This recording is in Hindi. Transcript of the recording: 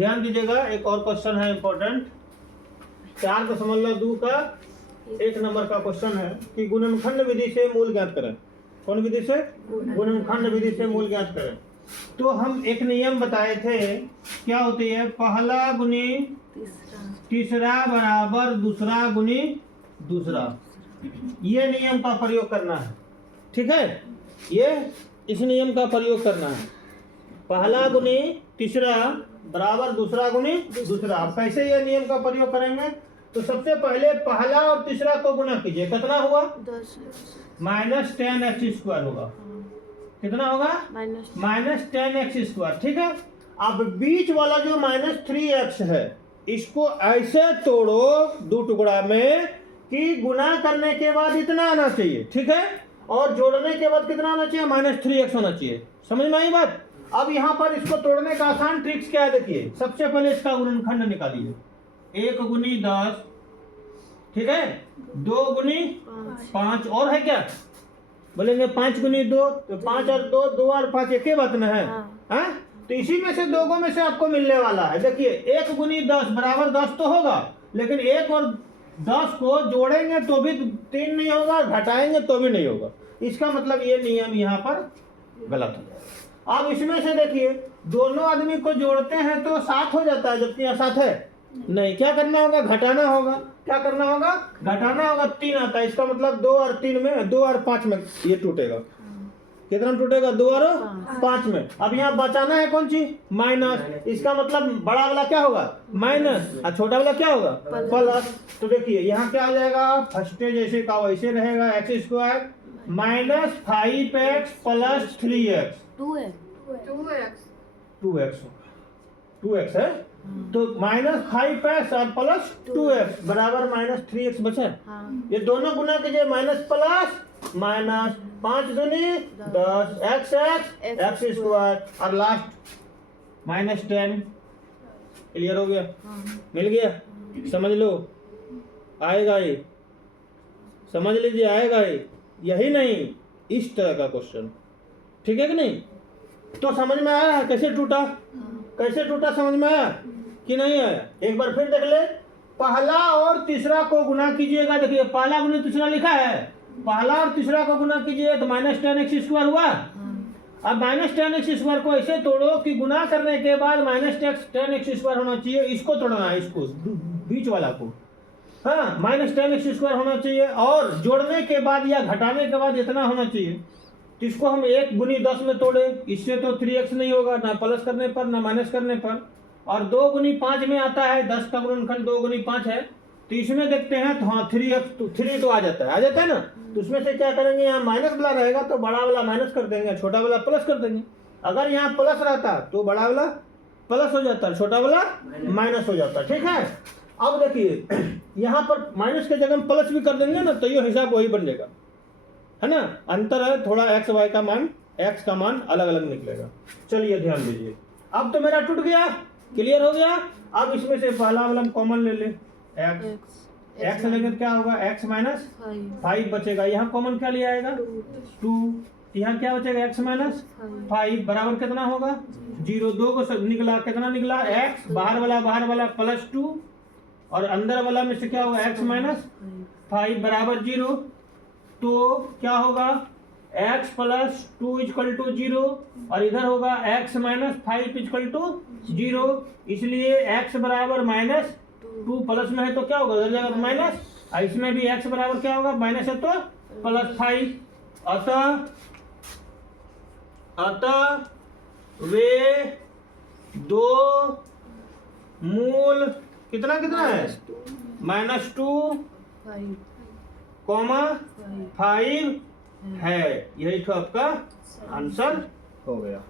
ध्यान दीजिएगा, एक और क्वेश्चन है इंपॉर्टेंट, 4.2 का 1 नंबर का क्वेश्चन है कि गुणनखंड विधि से मूल ज्ञात करें। कौन विधि से? गुणनखंड विधि से मूल ज्ञात करें। तो हम एक नियम बताए थे, क्या होती है? पहला गुनी तीसरा बराबर दूसरा गुनी दूसरा, ये नियम का प्रयोग करना है। ठीक है, ये इस नियम का प्रयोग करना है, पहला गुनी तीसरा बराबर दूसरा गुनी दूसरा। अब कैसे ये नियम का प्रयोग करेंगे? तो सबसे पहले पहला और तीसरा को गुना कीजिए, कितना हुआ? -10x² होगा। कितना होगा? -10x²। ठीक है, अब बीच वाला जो -3x है, इसको ऐसे तोड़ो 2 टुकड़ा में कि गुना करने के बाद इतना आना चाहिए। ठीक है, और जोड़ने के बाद कितना आना चाहिए? -3x होना चाहिए। समझ में आई बात? अब यहाँ पर इसको तोड़ने का आसान ट्रिक्स क्या है, देखिए। सबसे पहले इसका गुणनखंड निकालिए, 1 गुनी 10, ठीक है, 2 गुनी 5, और है क्या? बोलेंगे 5 गुनी 2, तो 5 और 2, 2 और 5 एक ही बात ना है? हाँ? तो इसी में से 2 में से आपको मिलने वाला है। देखिए 1 गुनी 10 बराबर 10 तो होगा, लेकिन 1 और 10 को जोड़ेंगे तो भी 3 नहीं होगा, घटाएंगे तो भी नहीं होगा। इसका मतलब ये नियम यहाँ पर गलत है। अब इसमें से देखिए, दोनों आदमी को जोड़ते हैं तो 7 हो जाता है, जबकि यहाँ 7 है नहीं। क्या करना होगा? घटाना होगा। क्या करना होगा? घटाना होगा। 3 आता है, इसका मतलब 2 और 3 में, 2 और 5 में ये टूटेगा। कितना टूटेगा? 2 और 5 में। अब यहाँ बचाना है कौन चीज? माइनस। इसका मतलब बड़ा वाला क्या होगा? माइनस, और छोटा वाला क्या होगा? प्लस। तो देखिए यहाँ क्या आ जाएगा? फर्स्ट जैसे का वैसे रहेगा, x² -5x plus 3x 2x है, तो -5x और प्लस 2x बराबर -3x बचे। ये दोनों गुना कीजिए, माइनस प्लस माइनस, 5 दूनी 10, x² और लास्ट -10। क्लियर हो गया? मिल गया? समझ लो, आएगा ये, समझ लीजिए, आएगा ये। यही नहीं, इस तरह का क्वेश्चन। ठीक है कि नहीं? तो समझ में आया कैसे टूटा? कैसे टूटा समझ में आया कि नहीं आया? एक बार फिर देख ले, पहला और तीसरा को गुना कीजिएगा। देखिए पहला गुना तीसरा लिखा है, पहला और तीसरा को गुना कीजिए तो -10x² हुआ। अब -10x² को ऐसे तोड़ो कि गुना करने के बाद -10x² होना चाहिए। इसको तोड़ना है, इसको बीच वाला को, हाँ, -10x² होना चाहिए, और जोड़ने के बाद या घटाने के बाद इतना होना चाहिए। तो इसको हम 1 गुनी 10 में तोड़े, इससे तो 3x नहीं होगा, ना प्लस करने पर ना माइनस करने पर। और 2 गुनी 5 में आता है, 10 का गुणनखंड 2 गुनी 5 है, तो इसमें देखते हैं तो हाँ 3 तो आ जाता है ना। तो उसमें से क्या करेंगे? यहाँ माइनस वाला रहेगा तो बड़ा वाला माइनस कर देंगे, छोटा वाला प्लस कर देंगे। अगर यहाँ प्लस रहता तो बड़ा वाला प्लस हो जाता, छोटा वाला माइनस हो जाता। ठीक है, अब देखिए यहाँ पर माइनस के जगह प्लस भी कर देंगे ना, तो ये हिसाब वही बन जाएगा, है ना। अंतर है थोड़ा, x y का मान, x का मान अलग अलग निकलेगा। चलिए ध्यान दीजिए, अब तो मेरा टूट गया, क्लियर हो गया। अब इसमें से पहला वाला कॉमन ले ले, x लेकर क्या होगा? x - 5 बचेगा। यहाँ कॉमन क्या ले आएगा? 2। यहाँ क्या बचेगा? x - 5 बराबर कितना होगा? 0। 2 को निकला, कितना निकला? x, बाहर वाला +2, और अंदर वाला में से क्या होगा? x - 5 बराबर 0। तो क्या होगा? x + 2 = 0, और इधर होगा x - 5 = 0। इसलिए x बराबर -2, प्लस में है तो क्या होगा? उधर जाएगा तो माइनस, और इसमें भी x बराबर क्या होगा? माइनस है तो +5। अतः वे दो मूल कितना है? -2, 5 है। यही तो आपका आंसर हो गया।